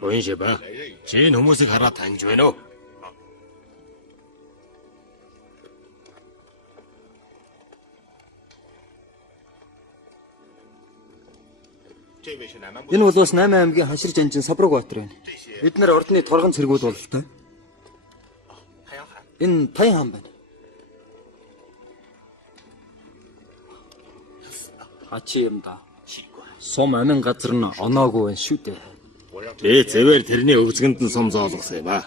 Уяншиба. Чи энэ хүмүүсийг хараад таньж байна уу? Энэ бол бас 8 аймгийн ханшир жанжин Сабруг Баатар байна. Бид нар ордны торгон цэргүүд бололтой. Энэ Таян хаан байна. Хачи юм да. Сум амин газар нь оноогүй байна шүү дээ. Би зэвэр тэрний өвзгөнд нь сум зоолгосон юм аа.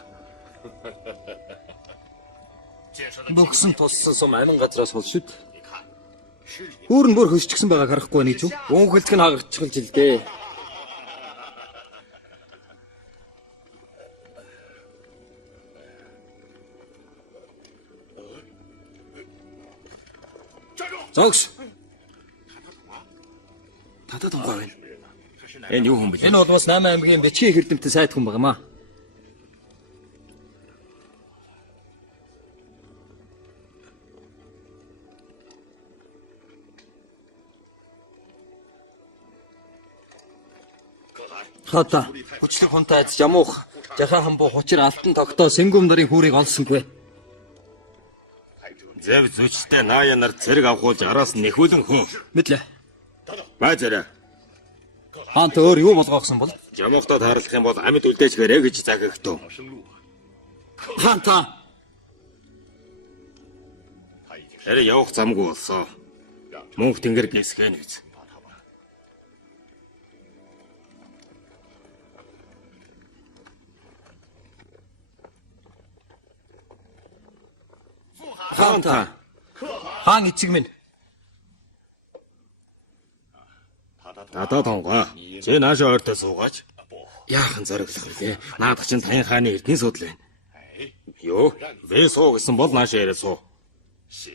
Богсон туссан сум амин газраас бол шүү дээ. Хүүр нь бүр хөшчихсэн байгааг харахгүй байна гэж юу? Өөнхөлтг нь хагаччихж л дээ. Зогс. Татад онгой байна. Энэ юу хүн бэ? Энэ бол бас 8 аймгийн бичгийн хэрдэмтэн сайд хүн байгаамаа. Хата хүчлэг хунтай айц ямуух жахан хамбуу хучир алтан тогтоо сэнгүм нарын хүүрийг олсонгүй. Зэв зүчтэй наая нар цэрэг авахулж араас нь нэхүүлэн хүн. Мэдлээ. Баа зэрэг. Хаант өөр юу болгоохсон бол? Жамуухтад хаарлах юм бол амьд үлдээчгээрэй гэж загагтав. Хаанта. Арай явах замгүй болсон. Мөнх тэнгэр гисгэн гэж. Хаанта. Хаан эцэг минь. Татаа тонгоо. Чи наашаа ойртоо суугаач. Яахан зориглох вэ? Наадах чинь Таян хааны эрдний судал байна. Юу? Би суу гэсэн бол наашаа яриа суу.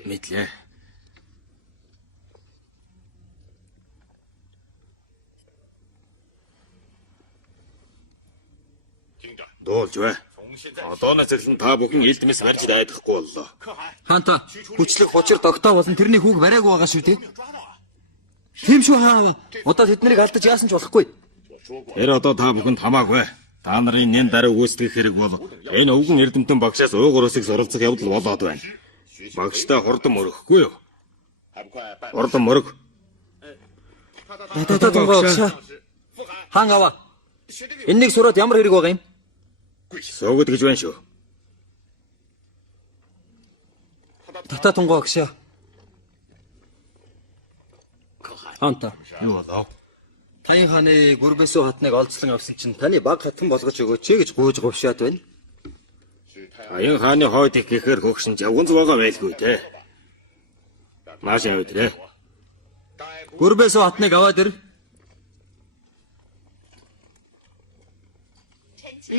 Мэдлээ. Дуулж бай. Одооноос эхлэн та бүхэн элдмэс барьж дайдахгүй боллоо. Хаанта хүчлэг хучир тогтоо болон тэрний хүүг барайг байгаа шүү дээ. Тийм шүү хаа. Удаа тэднийг алдаж яасан ч болохгүй. Тэр одоо та бүхэнд хамаагүй. Та нарын нэн дараа үүсгэх хэрэг бол энэ өвгөн эрдэмтэн багшаас уугуурсыг суралцах явдал болоод байна. Багштай хурдан мөрөхгүй юу? Хурдан мөрөг. Татаа тонгоо өгшөө. Хаан аваа. Энэнийг сураад ямар хэрэг байгаа юм? Суугад гэж байна шүү. Татаа тонгоо өгшөө. Хаанта. Юу болов? Таян хааны гүрбэсүү хатныг олзлон авсан чинь таны баг хатан болгож өгөөч гэж гуйж говшаад байна. Таян хааны хойд их гэхээр хөгшин явган зугаа байлгүй те. Маш явдрэ. Гүрбэсүү хатныг аваад ир.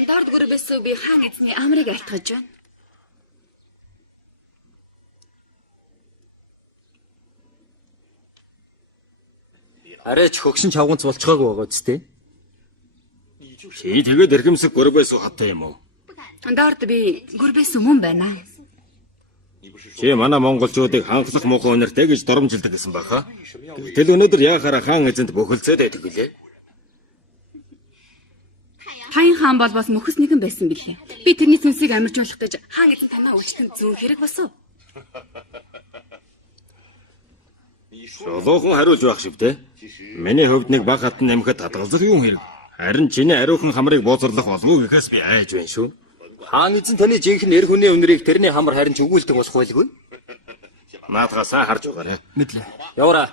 Дорд гүрбэсүү би хаан эзний амрыг алтгаж байна. Арайч хөгшин чавганц болцгоогүй байгаа үстэй. Чи тэгээд эргэмсэг гөрбөөс хатаа юм уу? Дорд би гүрбэсүү мөн байна. Чи манай монголчуудыг ханхлах муухай өнөртэй гэж доромжилдаг гэсэн баха. Гэтэл өнөөдөр яахаараа хаан эзэнт бөхөлцөөд байдаг гэлээ. Таян хаан бол бас мөхөс нэгэн байсан билээ. Би тэрний сүнсийг амарч болохдож хаан эзэн танаа үлчтэн зүүн хэрэг босов. Шолоохон хариулж байх шивтэй. Миний хувьд нэг баг хатан нэмэхэд татгалзах юм хэрэг. Харин чиний ариухан хамрыг бууцарлах болов гэхээс би айж байна шүү. Хаан эзэн таны жинхэнэ эр хүний өнрийг тэрний хамар харин ч өгүүлдэг болох байлгүй. Наадгасаа харж байгаарай. Мэдлээ. Яваарай.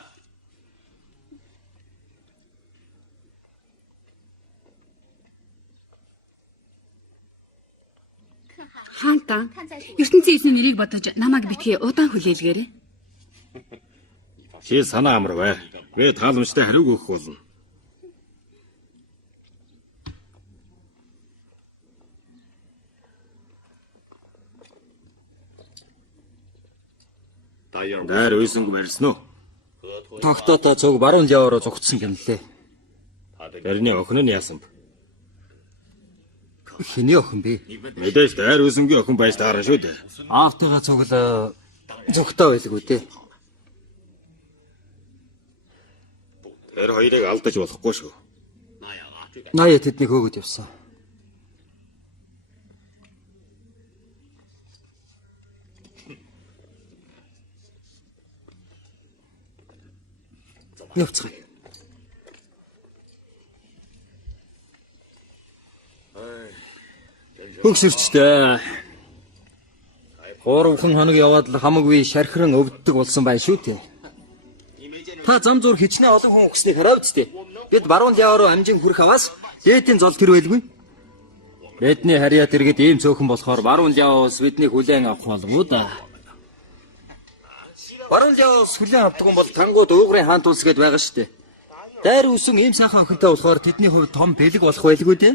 Хаанта ертөнцийн эзний нэрийг бодож намайг битгий удаан хүлээлгээрэй. Чи санаа амар бай. Би тааламжтай хариуг өгөх болно. Дайр үйсэнг барьсан уу? Тогтоотоо цуг баруун яваараа зугтсан гэнлээ. Тэрний охин нь яасан бэ? Хэний охин бэ? Мэдээж дайр үйсэнгийн охин байж таарна шүү дээ. Аавтайгаа цуглаа зүгтаа байлгүй дээ. Тэр хоёрыг алдаж болохгүй шүү. Наяа тэднийг хөөгд явсан. Явцгаая. Хөгсөрчтэй. 3 хоног яваад л хамаагүй шархиран өвддөг болсон байх шүү дээ. Та зам зуур хичнээн олон хүн өгснэг хараад дээ. Бид баруун ляваа руу амжин хүрэх аваас дээдийн зол тэр байлгүй. Бидний харьяат иргэд ийм цөөхөн болохоор баруун ляваас бидний хүлээн авах болов да. Баруун ляваас хүлээн авдаг юм бол тангууд уугрын хаант улс гээд байгаа шүү дээ. Дайр үсэн ийм сайхан охинтой болохоор тэдний хувьд том бэлэг болох байлгүй дээ.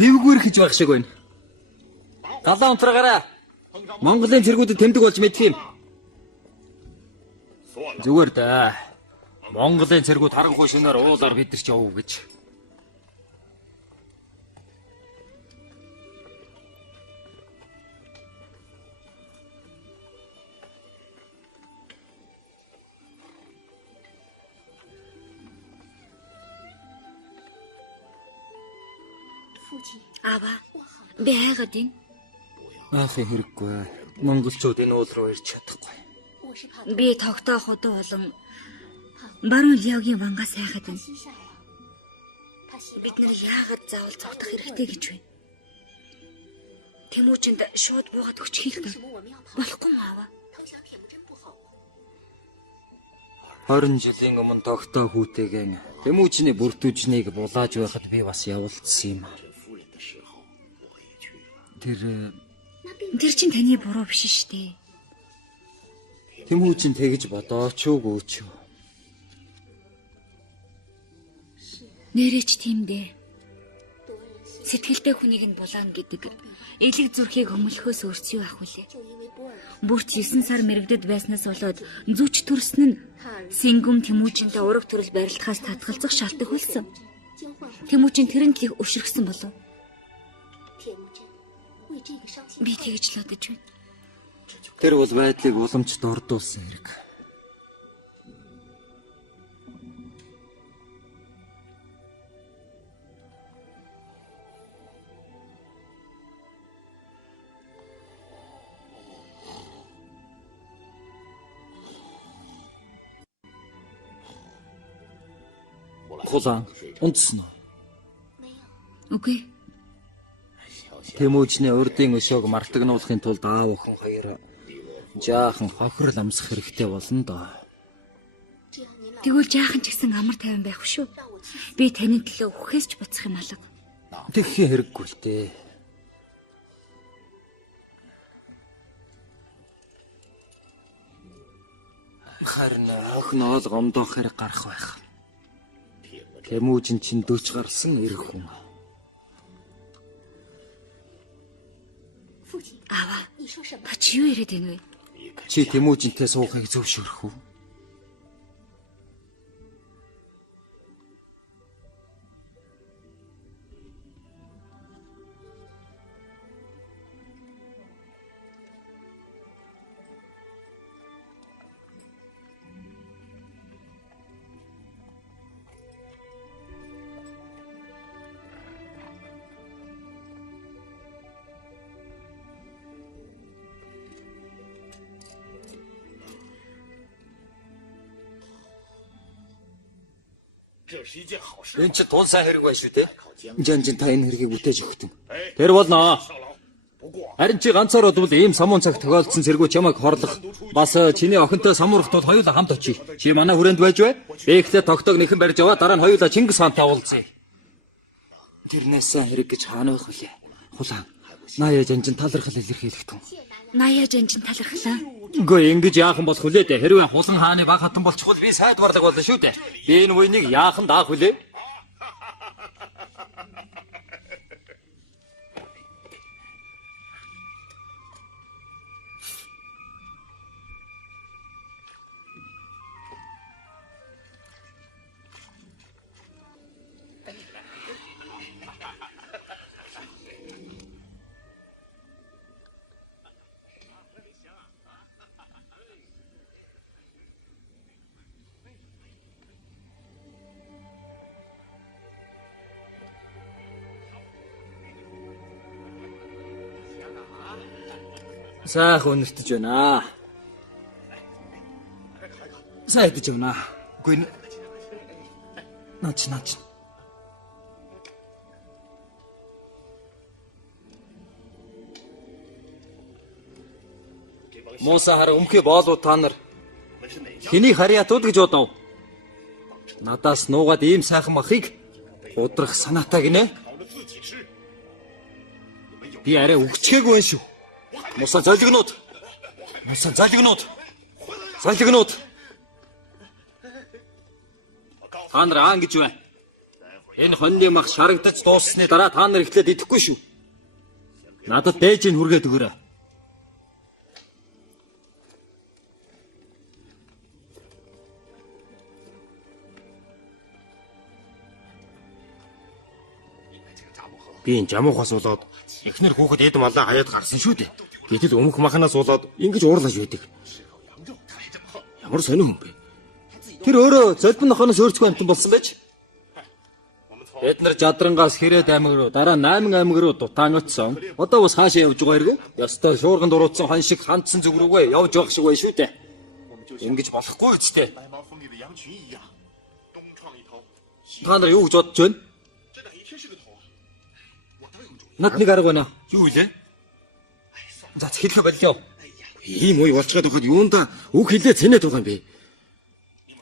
Хэвгүүр хийж байх шиг байна. Галаа унтраагаараа. Монголын цэргүүдэд тэмдэг болж мэдх юм. Зүгээр да. Монголын цэргүүд харанхуй шинээр уулаар бидэрч явуу гэж. Аава, би хайгаад юм. Аахын хэрэггүй. Монголчууд энэ уул руу ирж чадахгүй. Би тогтоо худуу болон баруун лявгийн вангаас хайгаад байна. Бид нэр яагаад заавал цогтох хэрэгтэй гэж вэ? Тэмүүчэнд шууд буугаад өчхийг дөө. Болохгүй аава. 20 жилийн өмнө тогтоо хүүтэйгэн Тэмүүчний бүрдүүжнийг булааж байхад би бас явуулсан юм. Тэр чинь таны буруу биш шүү дээ. Тэмүүчин тэгж бодооч үгүй ч юу. Нэрэж тийм дээ. Сэтгэлтэй хүнийг нь булаана гэдэг элэг зүрхийг хөмөлхөөс өрцөө ах үлээ. Бүрт 9 сар мэрэгдэд байснаас болоод зүч төрсөн нь Сэнгүм Тэмүүчинтэй ураг төрөл барилдахаас татгалзах шалтгаан болсон. Тэмүүчин тэрэнд их өвшөргсөн болов. Би тэгж л бодож байна. Тэр бол байдлыг уламжид ордуулсан хэрэг. Хулаан унтсан уу? Үгүй. Тэмүүчний урдын өшөөг мартагнуулахын тулд аав охин хоёр жаахан хохирол амсах хэрэгтэй болно доо. Тэгвэл жаахан ч гэсэн амар тайван байх шүү. Би таны төлөө үхээс ч буцах юм алга. Тэгхийн хэрэггүй л дээ. Харин охин оол гомдоох хэрэг гарах байх. Тэмүүчин чинь 40 гарсан ирэх хүн. Аава, та чи юу яриад байна вэ? Чи Тэмүүчинтэй суухыг зөвшөөрөх үү? Энэ ч тул сайн хэрэг байна шүү дээ. Жанжин та энэ хэргийг бүтээж өгтөн. Тэр болно. Харин чи ганцаар бол ийм самуун цаг тохиолдсон цэргүүд чамайг хорлох. Бас чиний охинтой самуурахт бол хоёулаа хамт очие. Чи манай хүрээнд байж бай. Би ихтэй тогтоог нэхэн барьж аваа дараа нь хоёулаа Чингис хаантай уулзъя. Тэрнээс хэрэг гэж хаана байх вэ? Хулаан. Наяа жанжин талархал илэрхийлэх тун. Наяа жанжин талархлаа. Үгүй ингэж яахан болох хүлээ дээ. Хэрвээ хулан хааны баг хатан болчихвол би сайдварлаг болно шүү дээ. Би энэ үеийг яахан даах хүлээ? Сайхан өнөртөж байна. Сайн идэж байна. Үгүй наач. Мууса хараа өмхий боолуу та нар хэний харьяатууд гэж бодов? Надаас нуугаад ийм сайхан махыг удрах санаатай гинэ. Би арай өгчгээгүй байх шүү. Мууса золигнууд. Та нар аан гэж байна. Энэ хоньны мах шарагдаж дууссаны дараа та нар эхлээд идэхгүй шүү. Надад дээжийг хүргээд өгөөрэй. Би энэ жамуухаас болоод эхнэр хүүхэд эд малаа хаяад гарсан шүү дээ. Гэтэл өмх махнаас болоод ингэж уурлаж байдаг. Ямар сонио хүн бэ? Тэр өөрөө золбин нохоноос өөрчлөг амтан болсон байж. Бид нар Жадрангаас Хэрэг аймаг руу дараа 8 аймаг руу дутаан очсон. Одоо бас хаашаа явж байгаа хэрэггүй? Ястаа шуурганд уруудсан хон шиг хандсан зүг рүүгээ явж байгаа шиг байна шүү дээ. Ингэж болохгүй үстэй. Та нар юу гэж бодож байна? Над нэг арга байна. Юу вэ? За хэлхэ болио. Ийм ой болцгаад байхад юунда үг хэлээ цэнэт байгаа юм бэ?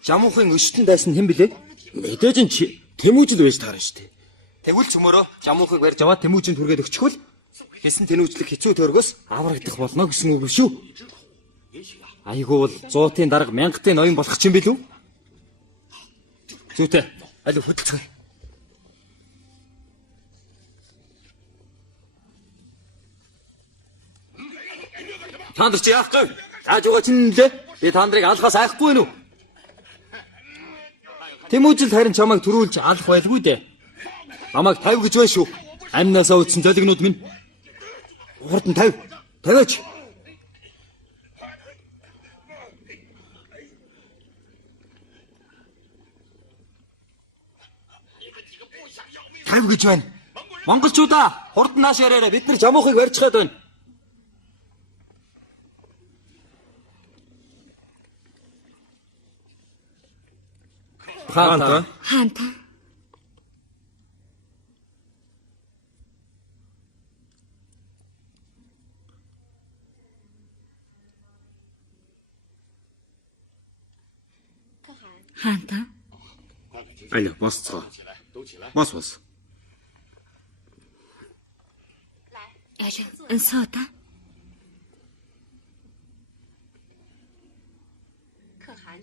Жамуухын өштөн дайсан хэн блэ? Мэдээж нь Тэмүүжил байж таарна шүү дээ. Тэгвэл цөмөрөө жамуухыг барьж аваад Тэмүүжинд хүргээд өгчихвөл хэсэн тэнүүжлэх хэцүү төргөөс аврагдах болно гэсэн үг шүү. Айгуу бол 100-ын дарга 1000-ын ноён болох ч юм билүү? Зүйтэй. Аль хөдөлцгөө. Та нар чи яах вэ? Тааж байгаа чинь нэлээ. Би та нарыг алхаас айхгүй нү. Тэмүүжил харин чамайг төрүүлж алах байлгүй дээ. Намайг 50 гэж байна шүү. Амнаасаа үтсэн золигнууд минь. Хурдан 50. Тавиач. Тав гэж байна. Монголчуудаа хурдан нааш яриараа бид нар жамуухыг барьчихад байна. Хаанта. Хаанта. Аль босцоо. Бос. Аль соота.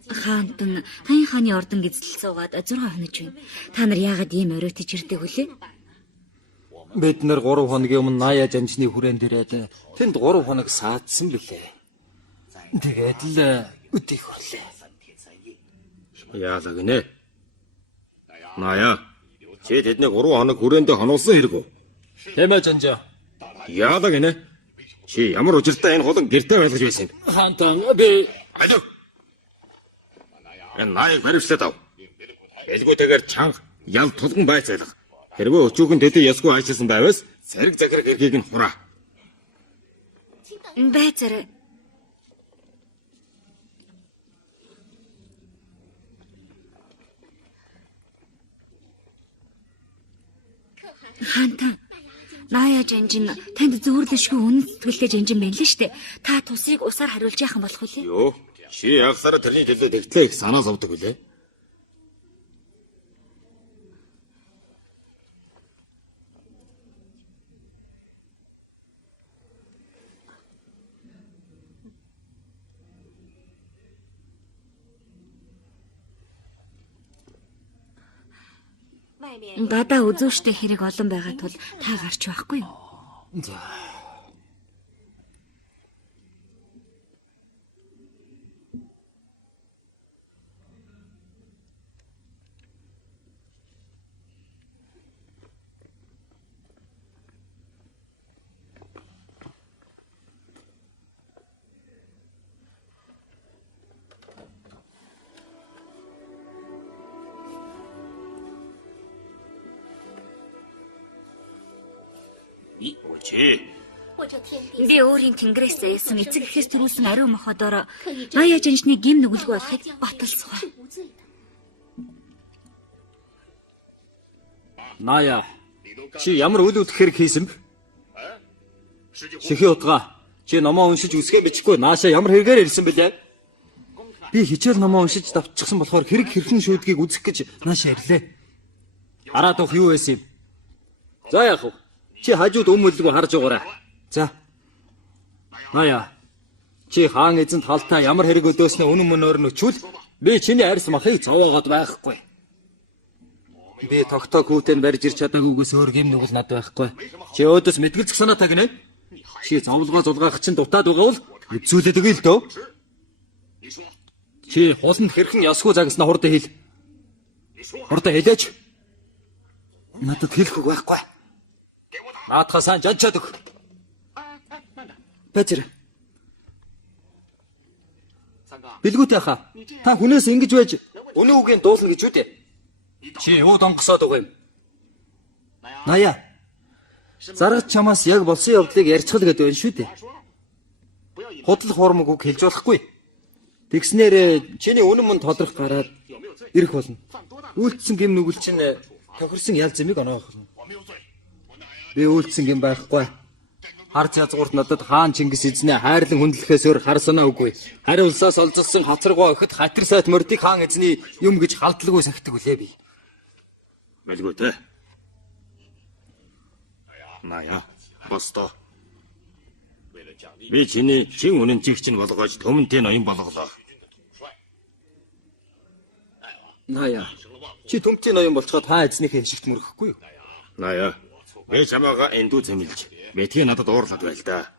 Хаантан хаян хааны ордон гизэл суугаад 6 хонож байна. Та нар яагаад ийм оройтож ирдэг вүлээ? Бид нар 3 хоногийн өмнө Ная жанжны хүрээн дээрээд тэнд 3 хоног саадсан билээ. Тэгээд л өдий хөрлөө. Яалаа гинэ. Ная. Чи тэднийг 3 хоног хүрээндээ хонуулсан хэрэг үү? Тэмээ жанжаа. Яалаа гинэ. Чи ямар учиртай энэ хулан гэртээ байлгаж байсан юм? Хаантан би алив. Энэ Наяг баримтлаад ав. Элгүүтэйгээр чанга ял тулган байцаалга. Хэрвээ өчүүхэн тэдний ясгүй аашилсан байвас зэрэг захираг эргийг нь хураа. Байцаарай. Хаантан Ная жанжин танд зөөрлөшгүй үнэн сэтгэлтэй жанжин байна л штэ. Та тусыг усаар хариулж яахан болох вэ? Юу? Чи ягсараа тэрний төлөө тэгтлээ их санаа зовдөг үлээ. Гадаа үзүүштэй хэрэг олон байгаа тул та гарч байхгүй юу? За. Чи Би өөрийн тэнгэрээс заяасан эцэг эхээс төрүүлсэн ариун мохоодоор Ная жанжны гим нүгэлгүй болохыг баталцгаа. Ная. Чи ямар үл үүдэх хэрэг хийсэн бэ? Шихийн утга. Чи номоо уншиж үсгээ бичихгүй наашаа ямар хэрэгээр ирсэн бэлээ? Би хичээл номоо уншиж давтчихсан болохоор хэрэг хэрхэн шүүдгийг үзэх гэж наашаа ирлээ. Хараад уух юу байсан юм? За яах вэ? Чи хажууд өмөлгөө харж байгаарай. За. Ная. Чи хаан эзэнт халтаа ямар хэрэг өдөөснөө үнэн мөнөөр нөчвөл би чиний арьс махыг цовоогоод байхгүй. Би тогтоо хүүтэн барьж ирч чадаагүйгээс өөр гим нүгэл над байхгүй. Чи өөдөөс мэтгэлцэх санаатай гинэ? Чи зовлогоо зулгаах чинь дутаад байгаа бол эвзүүлээд өгье л дөө. Чи хуланд хэрхэн ясгүй загнаснаа хурдан хэл. Хурдан хэлээч. Надад хэлэх үг байхгүй. Наадхаа сайн жанчаад өг. Бэзэр. Билгүүтэй хаа. Та хүнээс ингэж байж өнөө үгийн дуулна гэж үү дээ. Чи юу донгосоод байгаа юм? Ная. Заргач чамаас яг болсон явдлыг ярьцгал гэдэг байна шүү дээ. Худал хуурмаг үг хэлж болохгүй. Тэгснээр чиний үнэн мөн тодрох гараад ирэх болно. Үйлдэлсэн гим нүгэл чинь тохирсон ял зэмийг оноох болно. Би үйлдэлсэн гим байхгүй. Харц язгуурт надад хаан Чингис эзнээ хайрлан хүндлэхээс өөр хар санаа үгүй. Хари улсаас олзсон хацаргаа охид хатар сайт мордыг хаан эзний юм гэж халдлаггүй сахидаг үлээ би. Мэлгүй те. Ная. Босто. Би чиний чин үнэн чигч нь болгож төмөнтэй ноён болголоо. Ная. Чи төмтэй ноён болцоход хаа эзнийхээ хишигт мөрөхгүй юу? Ная. Би чамаага эндүү зэмлж. Мэтгийн надад уурлаад байл да.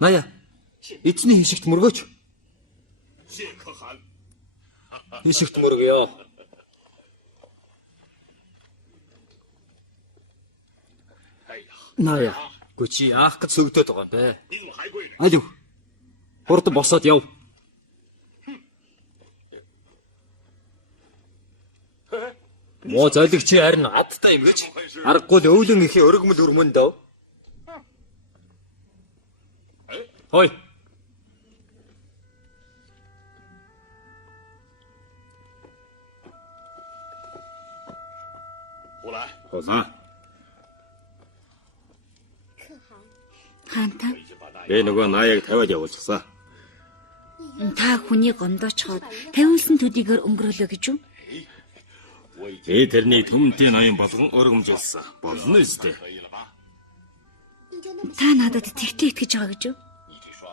Ная. Эзний хишигт мөргөөч. Хишигт мөргөё. Ная. Гүчи яах гэж сөгдөд байгаа юм бэ? Алив. Хурдан босоод яв. Мо золигчи харин адтай юм гэж. Аргагүй л өвлөн ихийн өргөмөл өрмөн дөө. Хой. Хулаа. Хаанта. Би нөгөө Наяг тавиад явуулчихсан. Та хүний гомдоочхоод тавиулсан төдийгээр өнгөрөөлөө гэж юу? Би тэрний төмөнтэй ноён болгон өргөмжилсэн. Болно үстэй. Та надад тэгтээ итгэж байгаа гэж юу?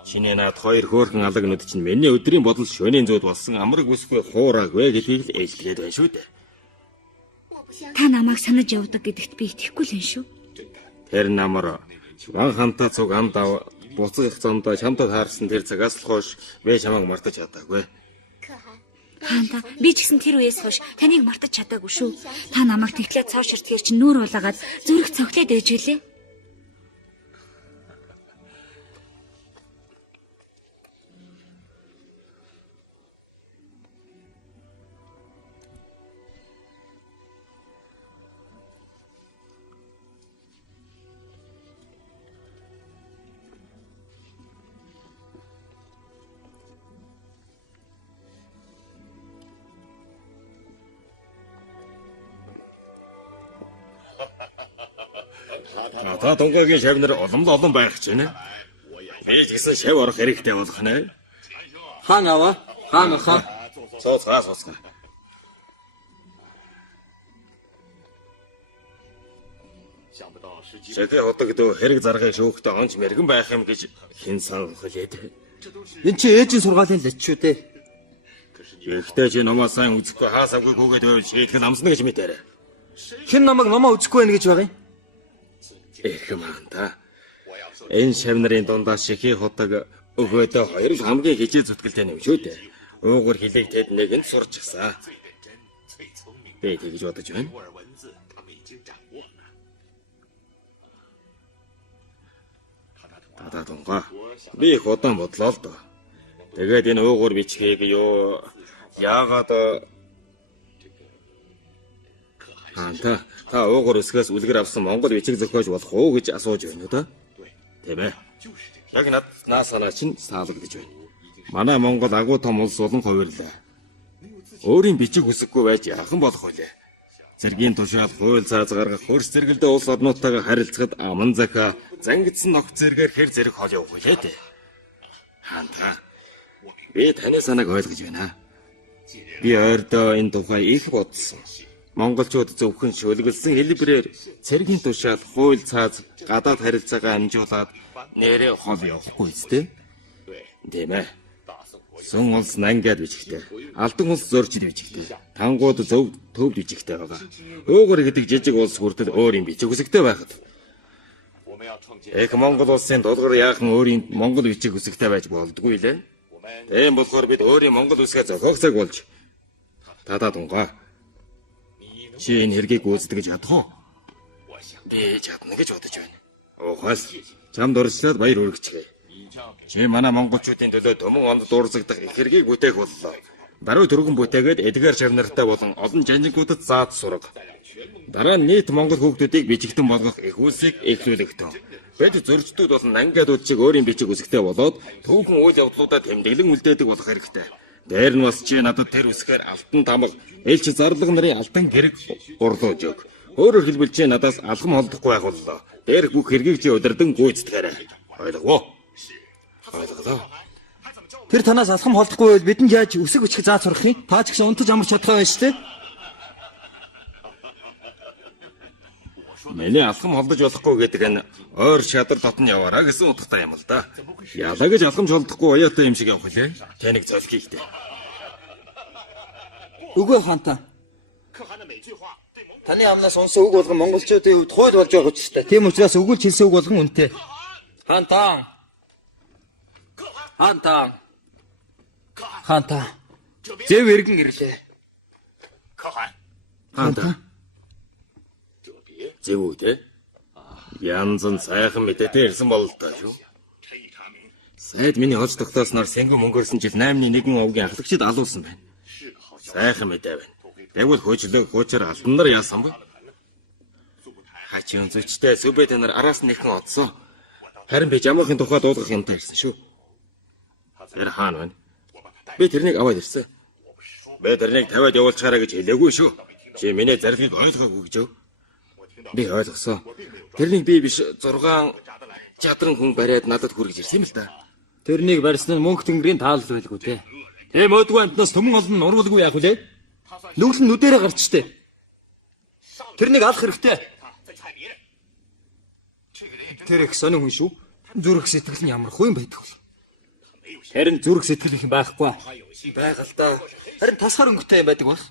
Чиний наад хоёр хөөрхөн алагнууд чинь миний өдрийн бодол шөнийн зүйд болсон амраг үсгүй хуураагүй гэдгийг л ээлжлээд байна шүү дээ. Та намайг санаж явдаг гэдэгт би итгэхгүй л юм шүү. Тэр намар ван хантаа цуг амдаа буцах замдаа чамдад хаарсан тэр цагаас л хойш би чамайг мартаж чадаагүй. Хаанта би ч гэсэн тэр үеэс хойш таныг мартаж чадаагүй шүү. Та намайг тэгтлээ цоо ширтгэр чинь нүүр улаагаад зүрх цогтлээд ээж гэлээ. Та дунгаагийн шавнар олон байх ч байна. Би ч гэсэн шав орох хэрэгтэй болох нэ. Хаан аваа. Хаан хаа. Цоцгаас. Шатаа хотогдоо хэрэг заргын шүүхтэй онч мэрэгэн байх юм гэж хэн санах хэлээд. Энд чи ээжийн сургаалын лач шүү дээ. Ихтэй чи номоо сайн үзэхгүй хаасаагүй гүгээд байвал шийтгэл амсна гэж мэдээрэй. Хэн намайг номоо үзэхгүй байх гэж байгаа юм? Эх маанта. Энэ шавнарын дундаа шихий хотог өгөөдөө хоёр л хамгийн хижээ зүтгэлтэй юм шүү дээ. Уугур хилэг тэд нэгэнд сурчсан. Би тэгж бодож байна. Тата тунгаа. Би их удаан бодлоо л доо. Тэгээд энэ уугур бичгийг юу яагаад Та уугур өсгөөс үлгэр авсан Монгол бичиг зохиож болох уу гэж асууж байна уу да? Тийм ээ. Яг наа санаа чинь таалагдж байна. Манай Монгол агуу том улс болон хувирлаа. Өөрийн бичиг хүсэггүй байж яахан болох вэ? Цэргийн тушаал хууль цааз гаргах хөрс зэрэгэлдээ улс орнуудтайгаа харилцахад аман захаа зангидсан ногц зэрэгээр хэр зэрэг хол явах вэ дээ? Хаанта. Би таны санааг ойлгож байна. Би ойрдоо энэ тухай их бодсон. Монголчууд зөвхөн шүлгэлсэн хэлбэрээр цэргийн тушаал хууль цааз гадаад харилцаагаа амжуулаад нэрээ хол явахгүй үстэй. Тийм ээ. Сүн улс нангад бичгтэй. Алдан улс зөрчил бичгтэй. Тангууд зөв төвд бичгтэй байгаа. Уугур гэдэг жижиг улс хүртэл өөр юм бичиг үсэгтэй байхад. Их Монгол улсын тулгуур яахан өөрийн Монгол бичиг үсэгтэй байж болдгүй лээ. Тийм болохоор бид өөрийн Монгол үсгээ зохиогцог болж тадаа тунгаа. Чи энэ хэргийг гүйцэтгэж чадах уу? Би чадна гэж бодож байна. Уухаас чамд урьдчилаад баяр хүргэцгээе. Чи манай монголчуудын төлөө төмөн онд дуурзагдах их хэргийг бүтээх боллоо. Даруй түргэн бүтээгээд эдгээр шавнартай болон олон жанжингуудад заад сурга. Дараа нь нийт монгол хүүхдүүдийг бичигтэн болгох их үлсийг эхлүүлэхтэн. Бид зөрчдүүд болон ангиадууд чиг өөрийн бичиг үсгтэй болоод түүхэн үйл явдлуудаа тэмдэглэн үлдээдэг болох хэрэгтэй. Дээр нь бас чи надад тэр үсгээр алтан тамга, элч зарлаг нарын алтан гэрэг урлууж өг. Өөрөөр хэлбэл чи надаас алхам холдохгүй байх боллоо. Дээрх бүх хэргийг чи удирдан гүйцэтгээрэй. Ойлгов? Ойлголоо. Тэр танаас алхам холдохгүй байвал бидэнд яаж үсэг бичих зааж сурах юм? Та ч гэсэн унтаж амарч чадах байх шүү дээ. Миний алхам холдож болохгүй гэдэг нь ойр шадар дотн яваараа гэсэн утгатай юм л да. Ялаа гэж алхамж холдохгүй уяатай юм шиг явах лээ. Таныг золхийх дээ. Үгүй хаанта. Таны амнаас унсан үг болгон монголчуудын хувьд хууль болж байгаа ч гэсэн. Тийм учраас өгүүлж хэлсэн үг болгон үнэтэй. Хаанта. Хаанта. Хаанта. Зэв эргэн ирлээ. Хаанта. Зөв үү те? Янз нь сайхан мэдээтэй ирсэн бол таа шүү. Сайд миний хоц тогтоосноор сэнгэн мөнгөрсөн жил 8-1 овгийн ахлагчид алуулсан байна. Сайхан мэдээ байна. Тэгвэл хөөчлөө хуучаар алдан нар яасан бэ? Хачин зүчтэй сүбэд нар араас нэхэн одсон. Харин би жамаахын тухай дуулгах юмтай ирсэн шүү. Тэр хаана байна? Би тэрнийг аваад ирсэн. Би тэрнийг тавиад явуулчаарай гэж хэлээгүй шүү. Чи миний зарилыг ойлгоогүй гэж юу? Би ойлгосон. Тэрнийг би биш 6 чадран хүн бариад надад хүргэж ирсэн юм л да. Тэрнийг барьсан нь мөнх тэнгэрийн таалал байлгүй те. Тийм өдгөө амтнаас төмөн олон нурвалгүй яах вэ? Нүгэл нь нүдэрээ гарч штэ. Тэрнийг алах хэрэгтэй. Тэр их сонин хүн шүү. Зүрх сэтгэл нь ямар хүн байдаг вэ? Харин зүрх сэтгэл их байхгүй. Байгаль та. Харин тасгаар өнгөтэй юм байдаг бол.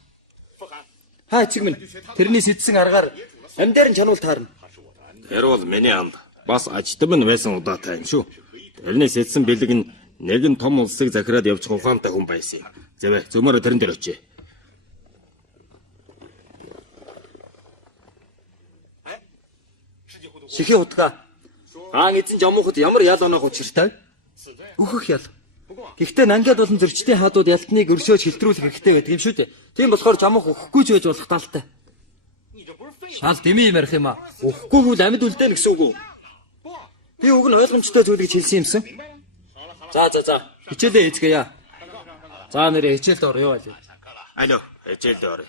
Хаа чиг минь. Тэрний сэтсэн аргаар амьдаар нь чануул таарна. Тэр бол миний анд. Бас ажилтан нь байсан удаатай юм шүү. Тэрний сэтсэн бэлэг нь нэгэн том улсыг захираад явж ухаантай хүн байсан юм. Зэвэ зөмөрө тэрэн дээр очие. Шихийн утга. Хаан эзэн жамуухад ямар ял оноох учиртай? Өөхөх ял. Гэхдээ нангад болон зөрчдийн хаадууд ялтныг өршөөж хилтрүүлэх хэрэгтэй байдаг юм шүү дээ. Тийм болохоор жамуух өгөхгүй ч байж болох талтай. Шал дэмий юм ярих юм аа. Өгөхгүй бол амьд үлдээ гэсэн үг үү? Би үг нь ойлгомжтой зүйл гэж хэлсэн юмсан. За. Хичээлээ хийцгээе. За нэрээ хичээлд орё юу. Алло, хичээлд орё.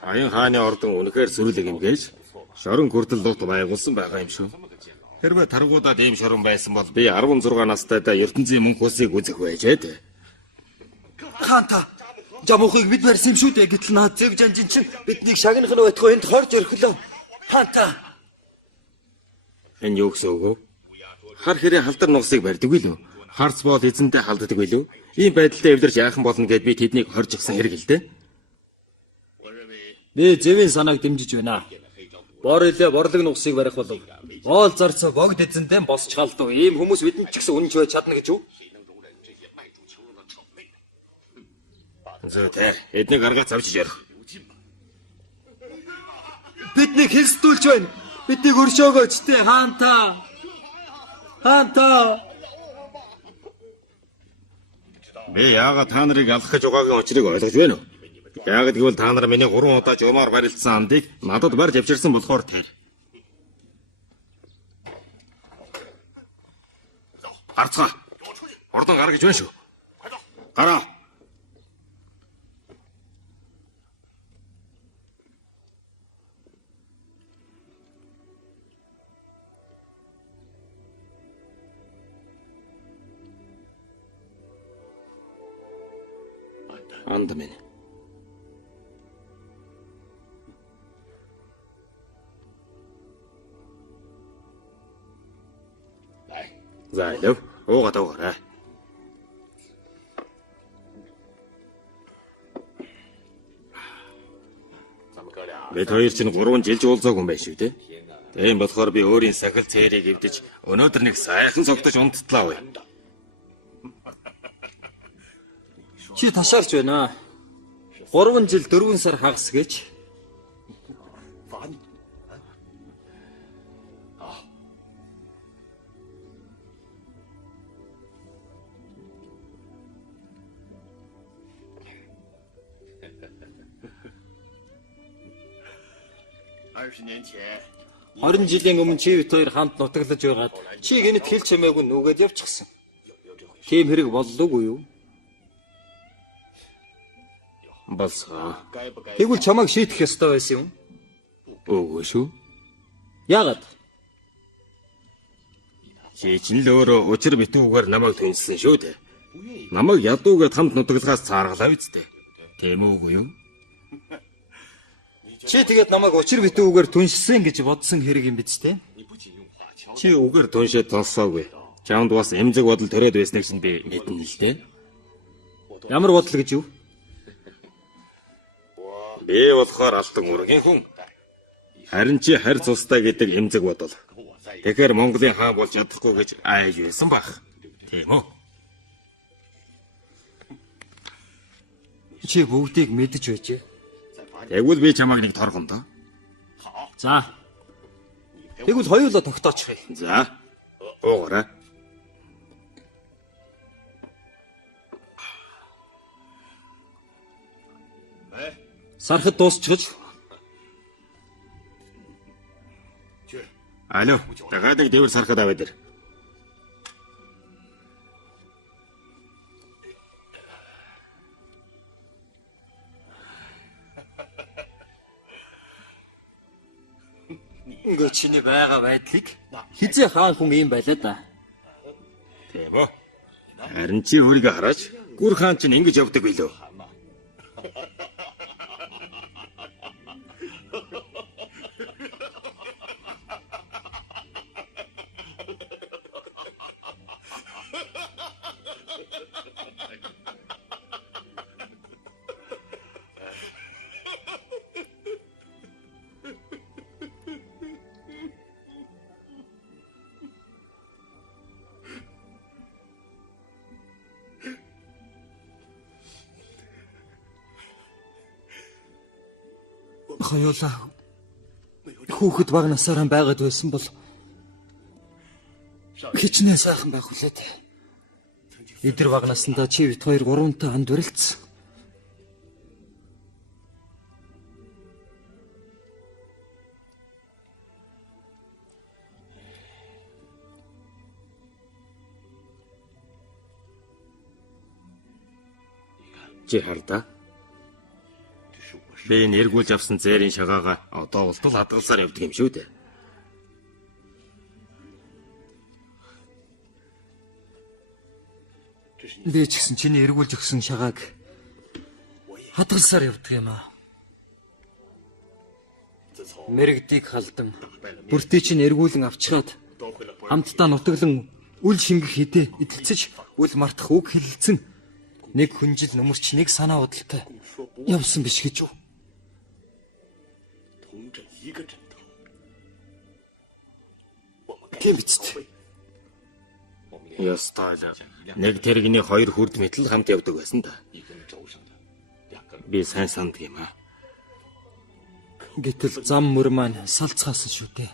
Аян хааны ордон үнэхээр сүрэлэг юм гэж шорон хүртэл дут байгуулсан байгаа юм шүү. Хэрвээ таргуудад ийм шорон байсан бол би 16 настайдаа ертөнцийн мөнх усыг үзэх байжээ дээ. Хаанта жамуухыг бид барьсан юм шүү дээ. Гэтэл наад зэв жанжин чинь биднийг шагнах нь байтгүй энд хорж өрхлөө. Хаанта. Энэ юу гэсэн үг вэ? Хар хэрэг халдар нугсыг барьдаг үү? Харц боол эзэнтэй халддаг үү? Ийм байдалтай эвлэрч яахан болно гэд би тэднийг хорж гисэн хэрэг л дээ. Би зэвийн санааг дэмжиж байна. Бор илээ борлог нугсыг барих болов. Боол зарцаа богд эзэнтэй босч халдав. Ийм хүмүүс бидэнд ч гэсэн үнэнч байж чадна гэж үү? Зөтэй. Эднийг аргаж авчиж ярих. Биднийг хэлсдүүлж байна. Биднийг өршөөгөөч тээ хаанта. Хаанта. Би яагаад та нарыг алах гэж байгаагийн учрыг ойлгож байна уу? Яг гэвэл та нар миний 3 удаа жумаар барилдсан амдыг надад барьж авчирсан болохоор тэр. Гарцгаа. Ордон гар гэж байна шүү. Гараа. Анд минь. За, лев. Уугаад уугаарай. Бид хоёр чинь 3 жил уулзаагүй юм байна шүү дээ. Тийм болохоор би өөрийн сахил цээрийг эвдэж өнөөдөр нэг сайхан цогтож унттлаа вэ. Чи ташаарч байна. 3 жил 4 сар хагас гэж. Орон жилийн өмнө чи бит хоёр хамт нутаглаж байгаад чи гэнэт хэлж чамаагүй нүгээд явчихсан. Тийм хэрэг боллоогүй юу? Болсоо. Тэгвэл чамайг шийдэх ёстой байсан юм. Үгүй шүү. Яагаад? Чи чинь л өөрөө учир битүүгээр намайг төнсөн шүү дээ. Намайг ядуугээд хамт нутаглагаас цааргалаа үсттэй. Тийм үгүй юу? Чи тэгээд намайг учир битүүгээр түншсэн гэж бодсон хэрэг юм биз дээ? Чи үгээр түншээ тонсоогүй. Чамд бас эмзэг бодол төрөөд байсныг чинь би мэднэ л дээ. Ямар бодол гэж юу? Би болохоор алтан ургийн хүн. Харин чи харь цустай гэдэг эмзэг бодол. Тэгэхээр Монголын хаан болж чадахгүй гэж айж байсан баг. Тийм үү? Чи бүгдийг мэдэж байжээ. Тэгвэл би чамайг нэг торгоно доо. За. Тэгвэл хоёулаа тогтоочих юм. За. Уугаарай. Сархад дуусчихж. Алло, дахиад нэг дэвэр сархад аваад ир. Ингээ чиний байгаа байдлыг хизээ хаан хүн юм байлаа да. Тийм үү? Харин чи өөрийгөө хараач. Гүр хаан чинь ингэж явдаг билүү? Хоёулаа хүүхэд баг насаараа байгаад байсан бол хичнээн сайхан байх үлээд. Эдэр баг наснда чи бит хоёр 3-тай анд барилцсан. Чи хардаа. Би нэргүүлж авсан зээрийн шагаага одоо ултал хадгалсаар явдаг юм шүү дээ. Би ч гэсэн чиний эргүүлж өгсөн шагааг хадгалсаар явдаг юм аа. Мэргэдийг халдан бүртээ чинь эргүүлэн авчгаад хамтдаа нутаглан үл шингэх хідээ эдэлцэж үл мартах үг хэлэлцэн нэг хүнжил нөмөрч нэг санаа бодолтой явсан биш гэж юу? Тийм биз дээ. Ястай л нэг тэрэгний хоёр хүрд мэтэл хамт явдаг байсан да. Би сайн санддаг юм аа. Гэтэл зам мөр маань салцгаасан шүү дээ.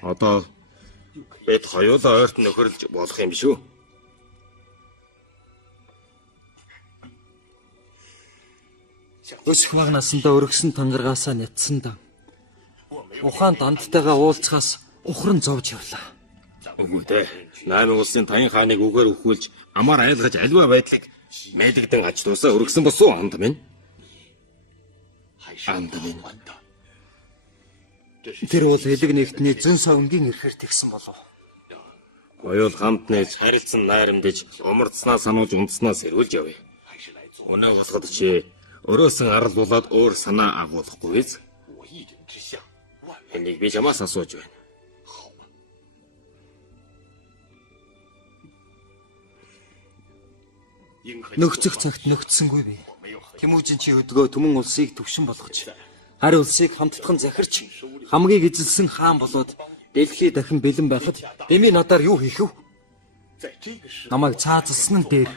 Одоо бид хоёулаа ойрт нөхөрлж болох юм шүү. Өсөх баг насандаа өргөсөн тангаргаасаа нятсан дан. Ухаан дандтайгаа уулзахаас ухран зовж явлаа. Үгүй дээ. 8 улсын таян хааныг үгээр өхүүлж амар айлгаж альва байдлыг мэдэгдэн ачлуусаа өргөсөн босуу анд минь. Анд минь. Тэр бол элэг нэгтний зэн савнгийн эрхээр тэгсэн болов. Оюул хамт нээж харилцсан найрамдаж омордснаа санууж унтснаа сэрүүлж явъя. Өнөө болоход чи өрөөсөн арал булаад өөр санаа агуулахгүй биз? Энийг би чамаас асууж байна. Нөхцөх цагт нөхцсөнгүй би. Тэмүүжин чи өдгөө түмэн улсыг төвшин болгож, харь улсыг хамтдхан захирч, хамгийн эзэлсэн хаан болоод дэлхий дахин бэлэн байхад дэмий надаар юу хийх вэ? Намайг цаазалсан нь дээр.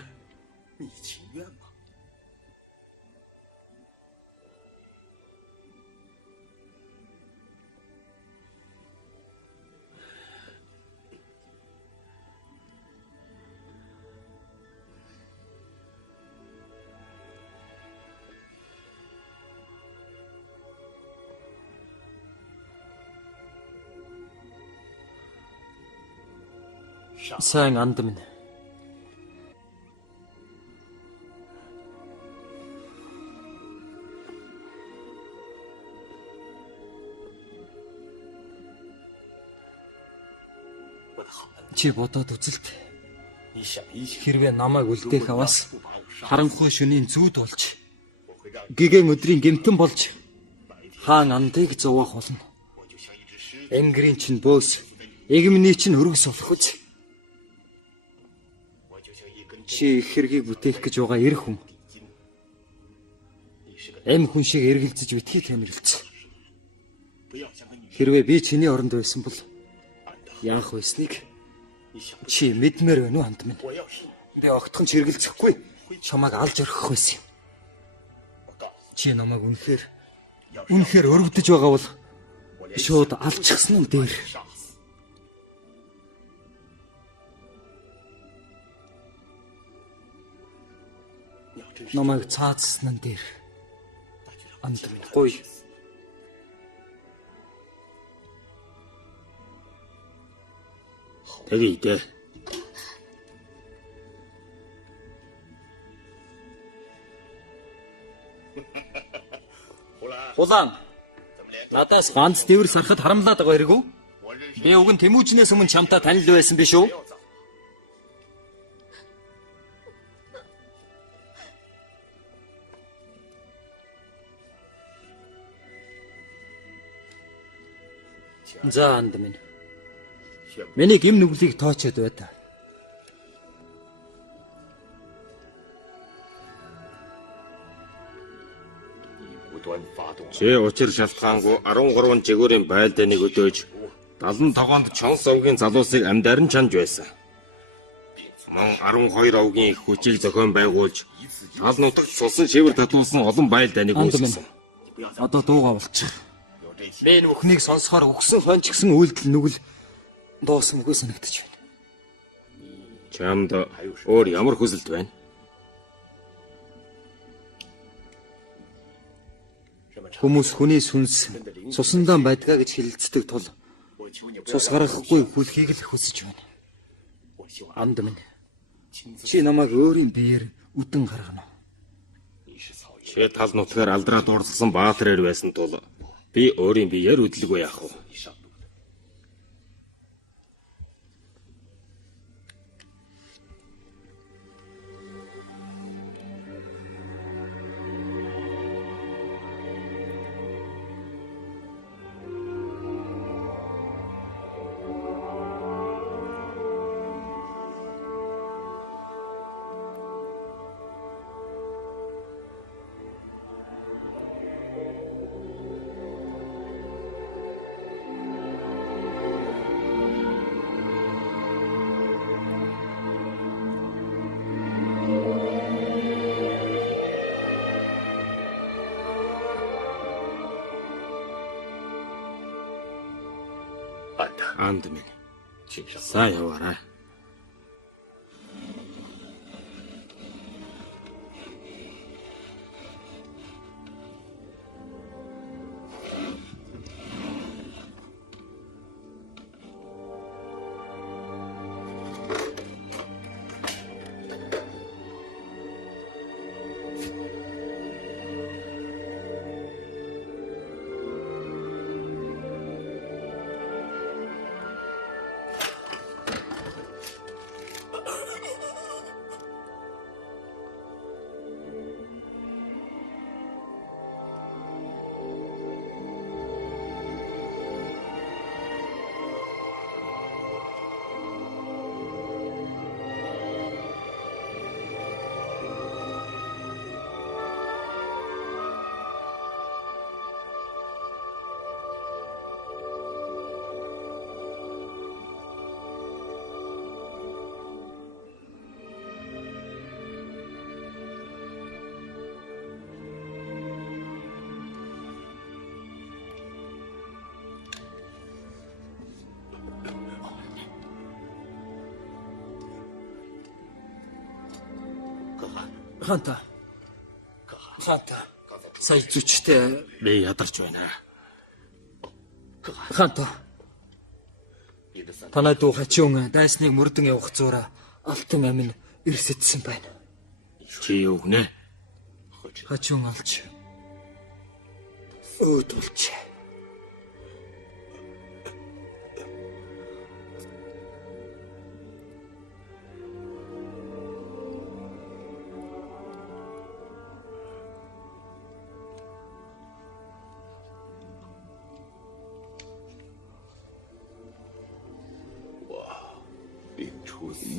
Сайн анд минь. Чи бодоод үзэлт. Хэрвээ намайг үлдээх аваас харанхуй шөнийн зүүд болж, гэгэн өдрийн гэмтэн болж хаан андыг зовоох болно. Энгэрийн чинь бөөс, эгмний чинь хөргөс болох үз. Чи их хэргийг бүтээх гэж байгаа эр хүн. Эм хүн шиг эргэлзэж битгий тэнэрлэлц. Хэрвээ би чиний оронд байсан бол яах вэснийг чи мэдмээр байна уу анд минь? Би огтхон ч эргэлзэхгүй чамайг алж орхих байсан юм. Чи намайг үнэхээр өрөвдөж байгаа бол шууд алчихсан нь дээр. Намайг цаацсан нь дээр. Анд минь гоё. Тэгье дээ. Хулаан. Надаас ганц дэвэр сарахад харамлаад байгаа хэрэг үү? Би уг нь Тэмүүжнээс өмнө чамтай танил байсан биш үү? За анд минь. Миний гим нүглийг тоочод бай та. Чи учир шалтгаангүй 13 жигүүрийн байлдааныг өдөөж 70 тогоонд чонс овгийн залуусыг амьдарн чанж байсан. Мөн 12 овгийн их хүчийг зохион байгуулж тал нутагт цусан шивэр татуулсан олон байлдааныг үүсгэсэн. Одоо дуугаа болчих. Мен бүхнийг сонсохоор өгсөн хонч гисэн үйлдэл нүгэл доосомгүй санагдаж байна. Чамд өөр ямар хүсэлт байна? Хүмүүс хүний сүнс цусандаа байдгаа гэж хэлэлцдэг тул цус гаргахгүй хүлхийг л хүсэж байна. Анд минь. Чи намайг өөрийн биеэр үдэн гаргана. Чи тал нутгаар алдраа дурдсан баатар ир байсан тул би өөрийн биеэр үдлэггүй яах вэ? Анд минь. Сайн яваарай. Хаанта. Сая зүчтэй Би ядарч байна. Хаанта. Танай дүү хачуун дайсныг мөрдөн явах зуура алтан амин ирсэдсэн байна. Чи юу гэнэ? Хачуун алж. Өөдөлч.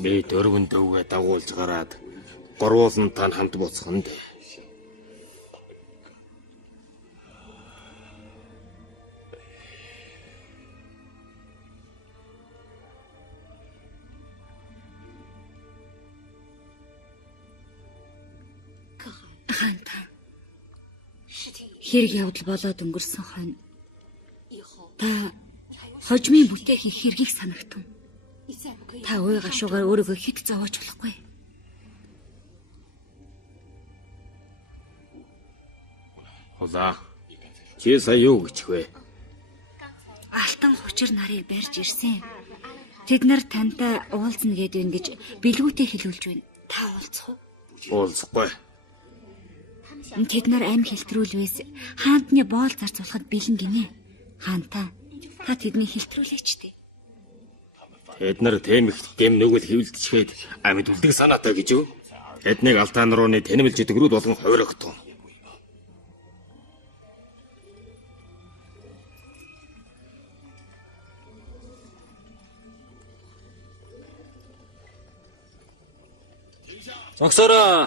Би дөрвөн дөвгөө дагуулж гараад гурвуулн тань хамт буцхан дээ. Хаанта. Хэрэг явдал болоод өнгөрсөн хойно та хожмын бүтээх их хэргийг санагтун. Та ууй гашуугаар өөрийгөө хит зовооч болохгүй. Хулаа. Чи сая юу гэж вэ? Алтан хүчир нарыг барьж ирсэн. Тэд нар тантай уулзна гэдэг ингэж бэлгүүтэй хэлүүлж байна. Та уулзах уу? Уулзахгүй. Тэд нар амь хэлтрүүлвээс хаантны боол зарцуулахад бэлэн гинэ. Хаанта та тэдний хэлтрүүлээч дээ. Тэд нар тэмэгт дэм нүгэл хөвлөдчихэд амьд үлдэх санаатай гэж юу? Тэднийг алтан рууны тэнэмэлж дэгрүүд болгон хувирагтун. Зогсоороо.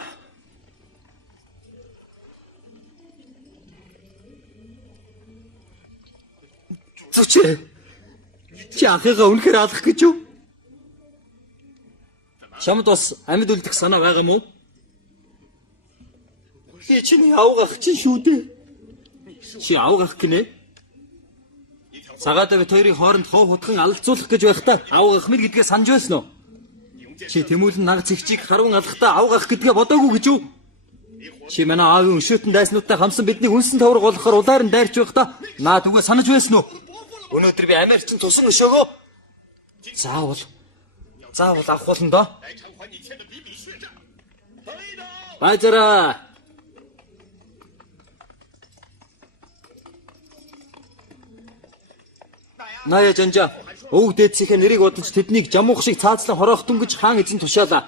Зүчээ. Чи ахыгаа үнэхээр алах гэж юу? Чамд бас амьд үлдэх санаа байгаа мó? Би чиний авгах чинь шүү дээ. Чи авгах гинэ? Цагаатай бит хоёрын хооронд хов хутган алалцуулах гэж байх та авгах мэл гэдгээ санаж байсан уу? Чи тэмүүлэн наг цэгчийг харван алахдаа авгах гэдгээ бодоогүй гэж юу? Чи манай аавын өшөөтөн дайснуудтай хамсан биднийг үнсэн тавраг болгохоор улаар нь дайрч байх та наад үгээ санаж байсан уу? Өнөөдөр би Америкчин тусан өшөөгөө заавал авах болно доо. Баажара. Ная жанжа. Өвөг дээдсийнхээ нэрийг бодож тэднийг жамуух шиг цаацлан хороох дүнгэж хаан эзэн тушаалаа.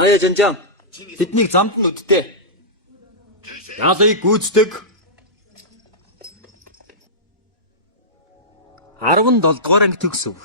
Ная жанжаа. Тэднийг замд нь үдтээ. Ялыг гүйцдэг. 17 дугаар анги төгсөв.